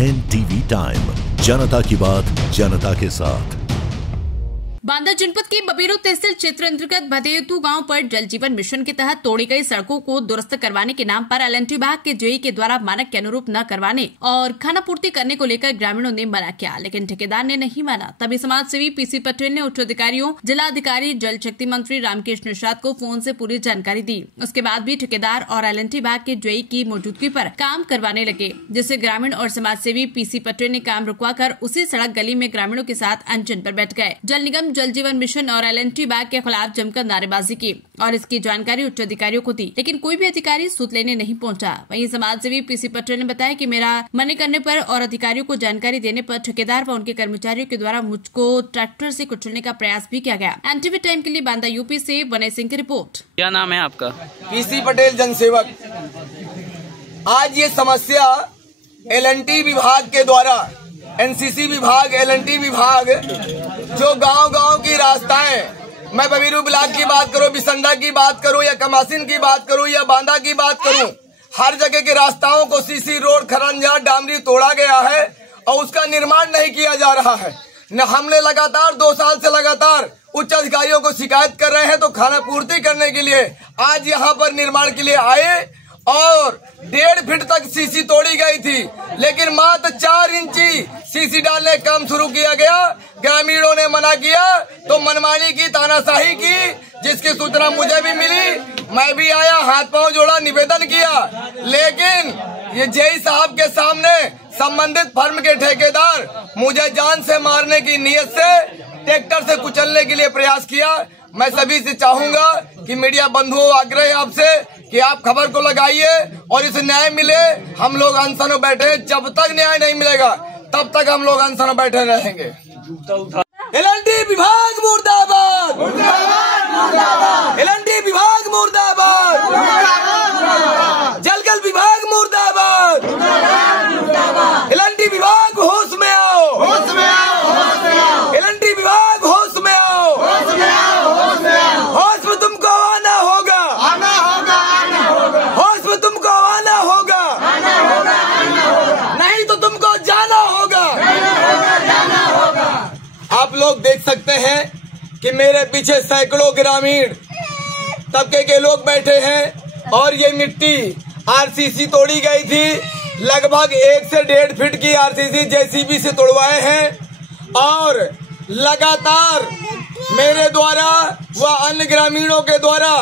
NTV time, जनता की बात जनता के साथ। बांदा जनपद के बबेरू तहसील क्षेत्र अंतर्गत भदेतू गांव पर जल जीवन मिशन के तहत तोड़ी गई सड़कों को दुरुस्त करवाने के नाम पर एल&टी विभाग के जेई के द्वारा मानक के अनुरूप न करवाने और खाना पूर्ति करने को लेकर ग्रामीणों ने मना किया, लेकिन ठेकेदार ने नहीं माना। तभी समाज सेवी पीसी पटेल ने उच्च अधिकारियों, जिला अधिकारी, जल शक्ति मंत्री रामकृष्ण निषाद को फोन से पूरी जानकारी दी। उसके बाद भी ठेकेदार और एल&टी विभाग के जेई की मौजूदगी पर काम करवाने लगे, जिससे ग्रामीण और समाज सेवी पीसी पटेल ने काम रुकवाकर उसी सड़क गली में ग्रामीणों के साथ अनशन पर बैठ गए। जल निगम, जल जीवन मिशन और एल&टी विभाग के खिलाफ जमकर नारेबाजी की और इसकी जानकारी उच्च अधिकारियों को दी, लेकिन कोई भी अधिकारी सूद लेने नहीं पहुंचा। वहीं समाज सेवी पीसी पटेल ने बताया कि मेरा मना करने पर और अधिकारियों को जानकारी देने पर ठेकेदार व उनके कर्मचारियों के द्वारा मुझको ट्रैक्टर से कुचलने का प्रयास भी किया गया। NTV टाइम के लिए बांदा यूपी से विनय सिंह की रिपोर्ट। क्या नाम है आपका? पीसी पटेल जनसेवक। आज ये समस्या एल&टी विभाग के द्वारा, एनसीसी विभाग, एल&टी विभाग जो गांव-गांव की रास्ताएं, मैं बबेरू ब्लॉक की बात करूं, बिसंडा की बात करूं या कमासिन की बात करूं या बांदा की बात करूं, हर जगह के रास्ताओं को सीसी रोड, खरंजा, डामरी तोड़ा गया है और उसका निर्माण नहीं किया जा रहा है। हमने लगातार 2 साल से लगातार उच्च अधिकारियों को शिकायत कर रहे हैं, तो खाना पूर्ति करने के लिए आज यहाँ पर निर्माण के लिए आए और 1.5 फीट तक सीसी तोड़ी गई थी, लेकिन मात्र 4 इंची सीसी डालने का काम शुरू किया गया। ग्रामीणों ने मना किया तो मनमानी की, तानाशाही की, जिसकी सूचना मुझे भी मिली। मैं भी आया, हाथ पांव जोड़ा, निवेदन किया, लेकिन ये जेई साहब के सामने संबंधित फर्म के ठेकेदार मुझे जान से मारने की नीयत से ट्रैक्टर से कुचलने के लिए प्रयास किया। मैं सभी से चाहूंगा कि मीडिया बंधुओं, आग्रह आपसे कि आप खबर को लगाइए और इसे न्याय मिले। हम लोग अनशन में बैठे, जब तक न्याय नहीं मिलेगा तब तक हम लोग अनशन में बैठे रहेंगे। एल&टी विभाग मुर्दाबाद, एल&टी विभाग मुर्दाबाद, जलकल विभाग मुर्दाबाद, एल&टी विभाग होश में आओ, एल&टी विभाग होश में आओ, होश में तुमको आना होगा, होश में तुमको आना होगा, नहीं तो तुमको जाना होगा। आप लोग देख सकते हैं कि मेरे पीछे सैकड़ों ग्रामीण तबके के लोग बैठे हैं और ये मिट्टी आरसीसी तोड़ी गई थी। लगभग 1 से 1.5 फीट की आरसीसी जेसीबी से तोड़वाए हैं और लगातार मेरे द्वारा व अन्य ग्रामीणों के द्वारा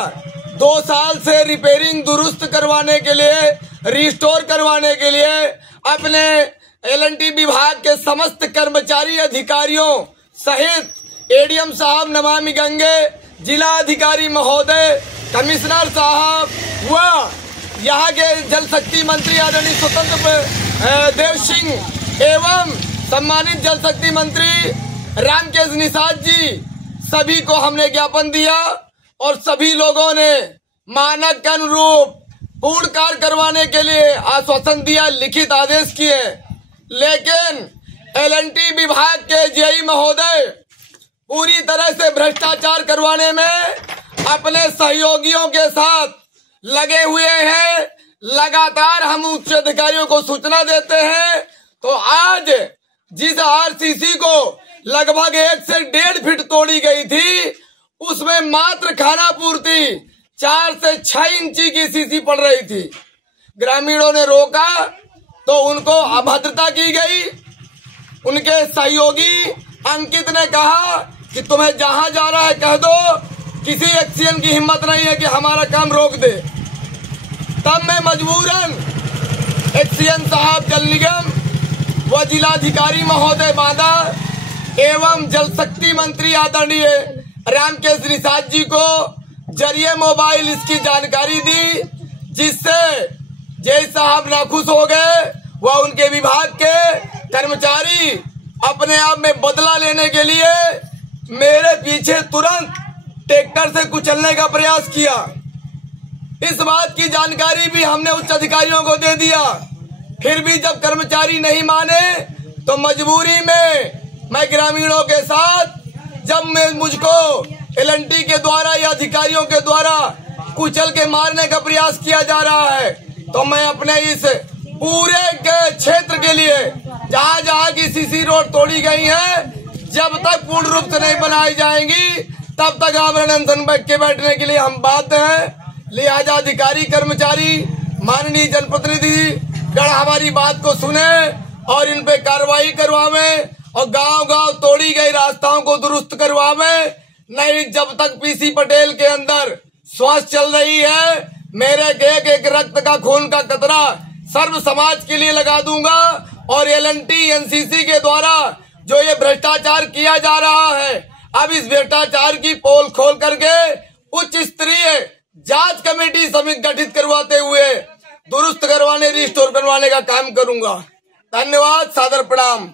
2 साल से रिपेयरिंग, दुरुस्त करवाने के लिए, रिस्टोर करवाने के लिए अपने एल&टी विभाग के समस्त कर्मचारी, अधिकारियों सहित एडीएम साहब, नमामि गंगे, जिला अधिकारी महोदय, कमिश्नर साहब व यहाँ के जल शक्ति मंत्री आदरणीय स्वतंत्र देव सिंह एवं सम्मानित जल शक्ति मंत्री रामकृष्ण निषाद जी, सभी को हमने ज्ञापन दिया और सभी लोगों ने मानक के अनुरूप पूर्ण कार्य करवाने के लिए आश्वासन दिया, लिखित आदेश किए। लेकिन एल&टी विभाग के जेई महोदय पूरी तरह से भ्रष्टाचार करवाने में अपने सहयोगियों के साथ लगे हुए हैं। लगातार हम उच्च अधिकारियों को सूचना देते हैं, तो आज जिस आरसीसी को लगभग 1 से 1.5 फीट तोड़ी गई थी, उसमें मात्र खाना पूर्ति 4 से 6 इंची की सीसी पड़ रही थी। ग्रामीणों ने रोका तो उनको अभद्रता की गई। उनके सहयोगी अंकित ने कहा कि तुम्हें जहां जा रहा है कह दो, किसी एक्सीएन की हिम्मत नहीं है कि हमारा काम रोक दे। तब मैं मजबूरन एक्सीएन साहब, जल निगम व जिलाधिकारी महोदय बांदा एवं जल शक्ति मंत्री आदरणीय रामकृष्ण निषाद जी को जरिए मोबाइल इसकी जानकारी दी, जिससे जय साहब नाखुश हो गए व उनके विभाग के कर्मचारी अपने आप में बदला लेने के लिए मेरे पीछे तुरंत ट्रैक्टर से कुचलने का प्रयास किया। इस बात की जानकारी भी हमने उच्च अधिकारियों को दे दिया। फिर भी जब कर्मचारी नहीं माने तो मजबूरी में मैं ग्रामीणों के साथ, जब मैं मुझको एल&टी के द्वारा या अधिकारियों के द्वारा कुचल के मारने का प्रयास किया जा रहा है, तो मैं अपने इस पूरे के क्षेत्र के लिए जहाँ जहाँ की सीसी रोड तोड़ी गई है, जब तक पूर्ण रूप से नहीं बनाई जाएंगी तब तक आमरण अनशन के बैठने के लिए हम बाध्य हैं। लिहाजा अधिकारी कर्मचारी माननीय जनप्रतिनिधि गण हमारी बात को सुने और इन पे कार्रवाई करवावे और गांव-गांव तोड़ी गई रास्ताओं को दुरुस्त करवावे। नहीं जब तक पीसी पटेल के अंदर श्वास चल रही है, मेरे एक एक रक्त का खून का कतरा सर्व समाज के लिए लगा दूंगा। और एलएनटी एनसीसी के द्वारा जो ये भ्रष्टाचार किया जा रहा है, अब इस भ्रष्टाचार की पोल खोल करके उच्च स्तरीय जांच कमेटी समिति गठित करवाते हुए दुरुस्त करवाने, रिस्टोर करवाने का काम करूंगा। धन्यवाद, सादर प्रणाम।